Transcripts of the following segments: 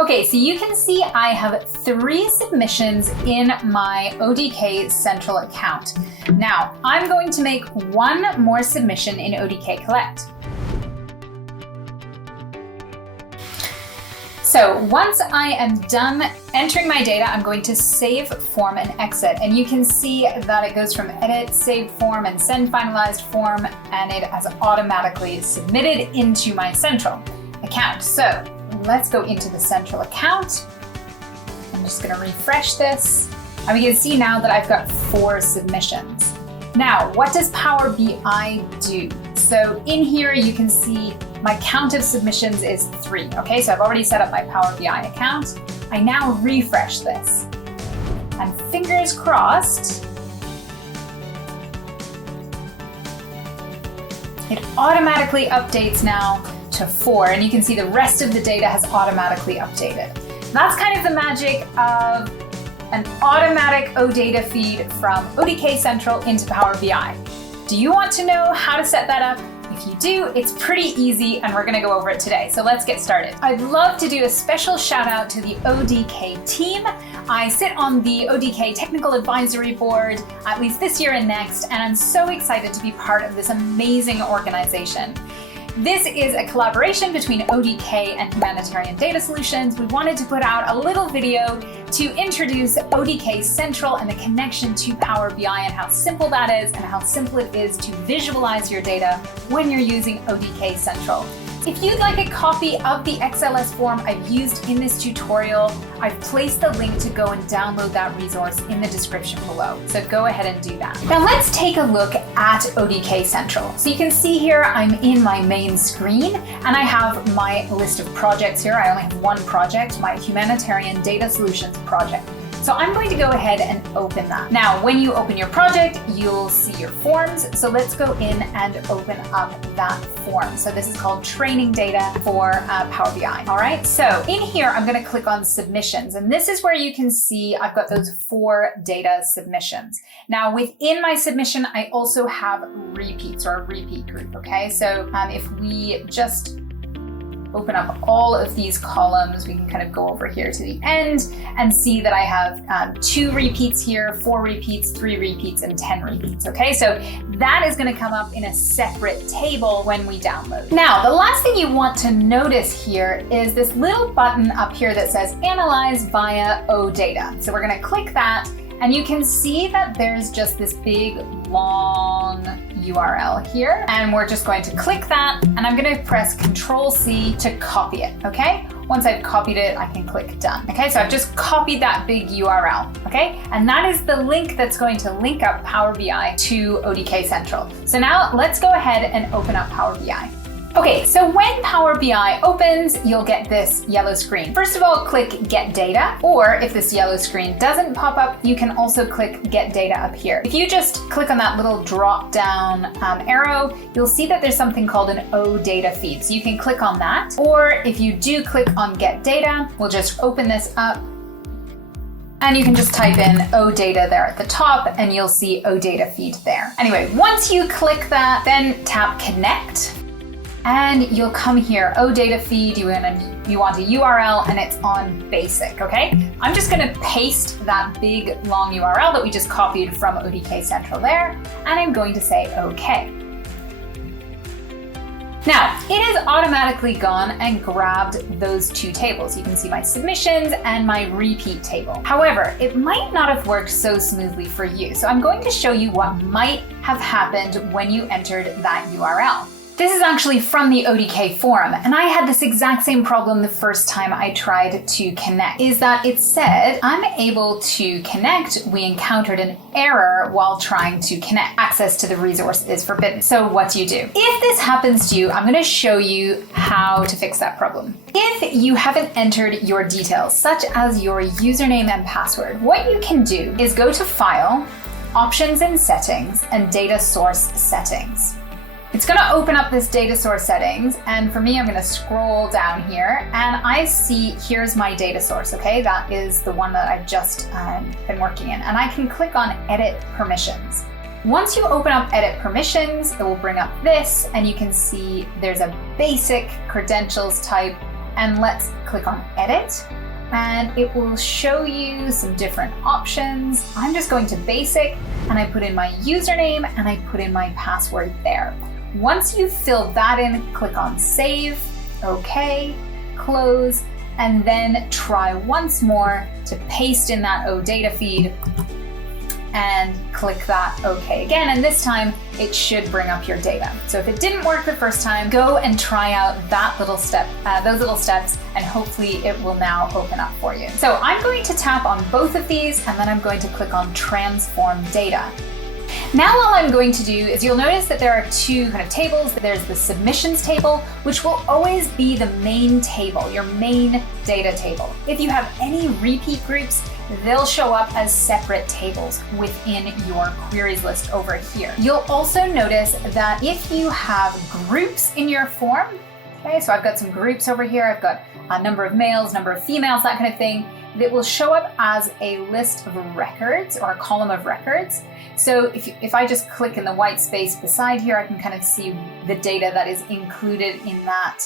Okay, so you can see I have 3 submissions in my ODK Central account. Now, I'm going to make 1 more submission in ODK Collect. So once I am done entering my data, I'm going to save form and exit. And you can see that it goes from edit, save form, and send finalized form, and it has automatically submitted into my Central account. So let's go into the Central account. I'm just going to refresh this. And we can see now that I've got 4 submissions. Now, what does Power BI do? So in here, you can see my count of submissions is 3. Okay, so I've already set up my Power BI account. I now refresh this. And fingers crossed, it automatically updates now to 4. And you can see the rest of the data has automatically updated. That's kind of the magic of an automatic OData feed from ODK Central into Power BI. Do you want to know how to set that up? If you do, it's pretty easy and we're gonna go over it today. So let's get started. I'd love to do a special shout out to the ODK team. I sit on the ODK Technical Advisory Board, at least this year and next, and I'm so excited to be part of this amazing organization. This is a collaboration between ODK and Humanitarian Data Solutions. We wanted to put out a little video to introduce ODK Central and the connection to Power BI and how simple that is and how simple it is to visualize your data when you're using ODK Central. If you'd like a copy of the XLS form I've used in this tutorial, I've placed the link to go and download that resource in the description below. So go ahead and do that. Now let's take a look at ODK Central. So you can see here I'm in my main screen and I have my list of projects here. I only have 1 project, my Humanitarian Data Solutions project. So I'm going to go ahead and open that. Now, when you open your project, you'll see your forms. So let's go in and open up that form. So this is called training data for Power BI. All right, so in here, I'm gonna click on submissions. And this is where you can see I've got those 4 data submissions. Now, within my submission, I also have repeats or a repeat group, okay? So if we just open up all of these columns, we can kind of go over here to the end and see that I have 2 repeats here, 4 repeats, 3 repeats, and 10 repeats, okay? So that is gonna come up in a separate table when we download. Now, the last thing you want to notice here is this little button up here that says Analyze via OData. So we're gonna click that, and you can see that there's just this big, long URL here. And we're just going to click that, and I'm gonna press Control-C to copy it, okay? Once I've copied it, I can click Done. Okay, so I've just copied that big URL, okay? And that is the link that's going to link up Power BI to ODK Central. So now let's go ahead and open up Power BI. Okay, so when Power BI opens, you'll get this yellow screen. First of all, click Get Data, or if this yellow screen doesn't pop up, you can also click Get Data up here. If you just click on that little drop down arrow, you'll see that there's something called an OData feed. So you can click on that, or if you do click on Get Data, we'll just open this up. And you can just type in OData there at the top and you'll see OData feed there. Anyway, once you click that, then tap Connect. And you'll come here, OData feed, you want a URL and it's on basic, okay? I'm just gonna paste that big long URL that we just copied from ODK Central there, and I'm going to say okay. Now, it has automatically gone and grabbed those 2 tables. You can see my submissions and my repeat table. However, it might not have worked so smoothly for you. So I'm going to show you what might have happened when you entered that URL. This is actually from the ODK forum, and I had this exact same problem the first time I tried to connect, is that it said, unable to connect, we encountered an error while trying to connect. Access to the resource is forbidden. So what do? If this happens to you, I'm gonna show you how to fix that problem. If you haven't entered your details, such as your username and password, what you can do is go to File, Options and Settings, and Data Source Settings. It's gonna open up this data source settings, and for me, I'm gonna scroll down here, and I see here's my data source, okay? That is the one that I've just been working in, and I can click on Edit Permissions. Once you open up Edit Permissions, it will bring up this, and you can see there's a basic credentials type, And let's click on edit, and it will show you some different options. I'm just going to basic, and I put in my username and I put in my password there. Once you've filled that in, click on save, okay, close, and then try once more to paste in that OData feed and click that OK again, and this time it should bring up your data. So if it didn't work the first time, go and try out that little step, those little steps, and hopefully it will now open up for you. So I'm going to tap on both of these, and then I'm going to click on Transform Data. Now all I'm going to do is, you'll notice that there are two kind of tables. There's the submissions table, which will always be the main table, your main data table. If you have any repeat groups, they'll show up as separate tables within your queries list over here. You'll also notice that if you have groups in your form, okay, so I've got some groups over here, I've got a number of males, number of females, that kind of thing, that will show up as a list of records or a column of records. So if I just click in the white space beside here, I can kind of see the data that is included in that,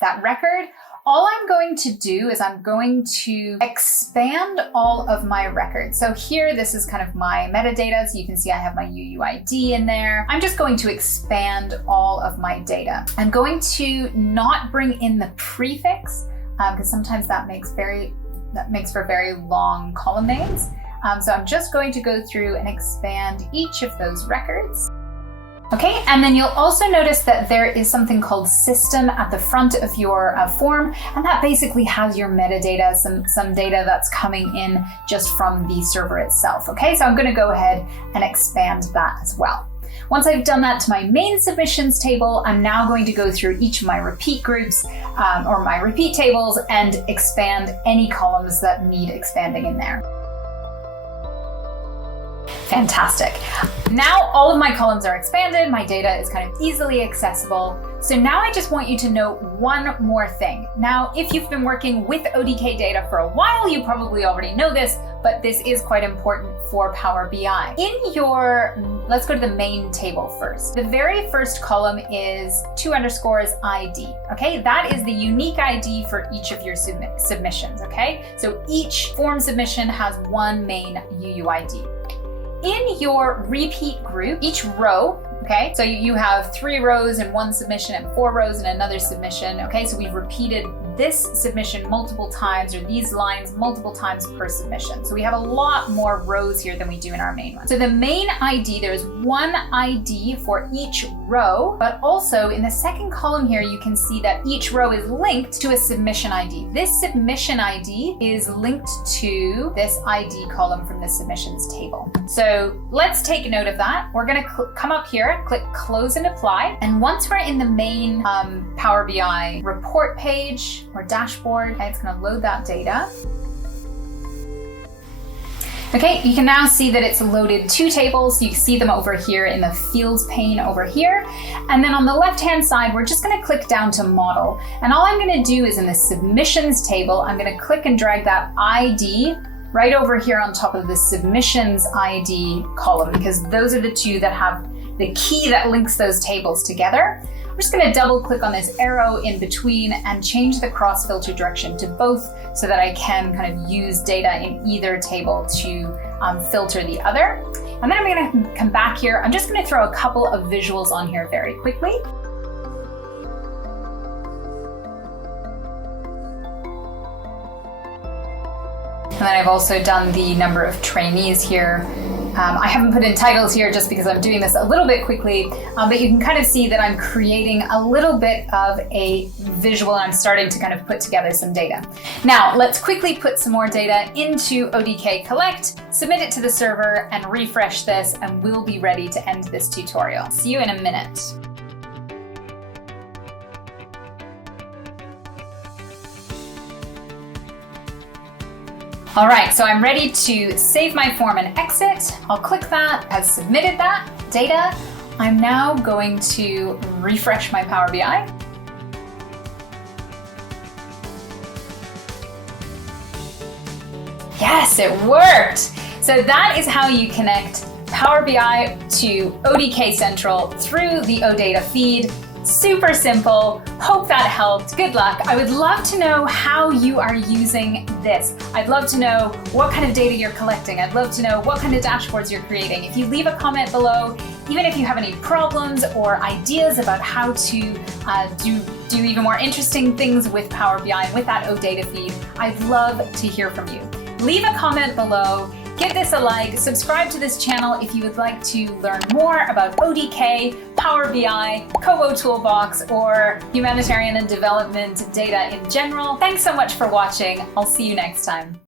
that record. All I'm going to do is I'm going to expand all of my records. So here, this is kind of my metadata. So you can see I have my UUID in there. I'm just going to expand all of my data. I'm going to not bring in the prefix because sometimes that makes for very long column names. So I'm just going to go through and expand each of those records. Okay, and then you'll also notice that there is something called system at the front of your form, and that basically has your metadata, some data that's coming in just from the server itself. Okay, so I'm going to go ahead and expand that as well. Once I've done that to my main submissions table, I'm now going to go through each of my repeat groups or my repeat tables and expand any columns that need expanding in there. Fantastic. Now all of my columns are expanded, my data is kind of easily accessible. So now I just want you to know one more thing. Now, if you've been working with ODK data for a while, you probably already know this, but this is quite important for Power BI. Let's go to the main table first. The very first column is 2_ID. Okay, that is the unique ID for each of your submissions. Okay, so each form submission has one main UUID. In your repeat group, each row, okay, so you have 3 rows in one submission and 4 rows in another submission, okay, so we've repeated this submission multiple times, or these lines multiple times per submission. So we have a lot more rows here than we do in our main one. So the main ID, there's one ID for each row, but also in the second column here, you can see that each row is linked to a submission ID. This submission ID is linked to this ID column from the submissions table. So let's take note of that. We're gonna come up here, click close and apply. And once we're in the main Power BI report page, or dashboard, and it's going to load that data. Okay, you can now see that it's loaded 2 tables. You can see them over here in the fields pane over here. And then on the left-hand side, we're just going to click down to model. And all I'm going to do is in the submissions table, I'm going to click and drag that ID right over here on top of the submissions ID column, because those are the 2 that have the key that links those tables together. I'm just going to double click on this arrow in between and change the cross filter direction to both so that I can kind of use data in either table to filter the other. And then I'm going to come back here. I'm just going to throw a couple of visuals on here very quickly. And then I've also done the number of trainees here. I haven't put in titles here just because I'm doing this a little bit quickly, but you can kind of see that I'm creating a little bit of a visual, and I'm starting to kind of put together some data. Now, let's quickly put some more data into ODK Collect, submit it to the server, and refresh this, and we'll be ready to end this tutorial. See you in a minute. All right, so I'm ready to save my form and exit. I'll click that, I've submitted that data. I'm now going to refresh my Power BI. Yes, it worked. So that is how you connect Power BI to ODK Central through the OData feed. Super simple. Hope that helped. Good luck. I would love to know how you are using this. I'd love to know what kind of data you're collecting. I'd love to know what kind of dashboards you're creating. If you leave a comment below, even if you have any problems or ideas about how to do even more interesting things with Power BI and with that OData feed, I'd love to hear from you. Leave a comment below. Give this a like, subscribe to this channel if you would like to learn more about ODK, Power BI, Kobo Toolbox, or humanitarian and development data in general. Thanks so much for watching. I'll see you next time.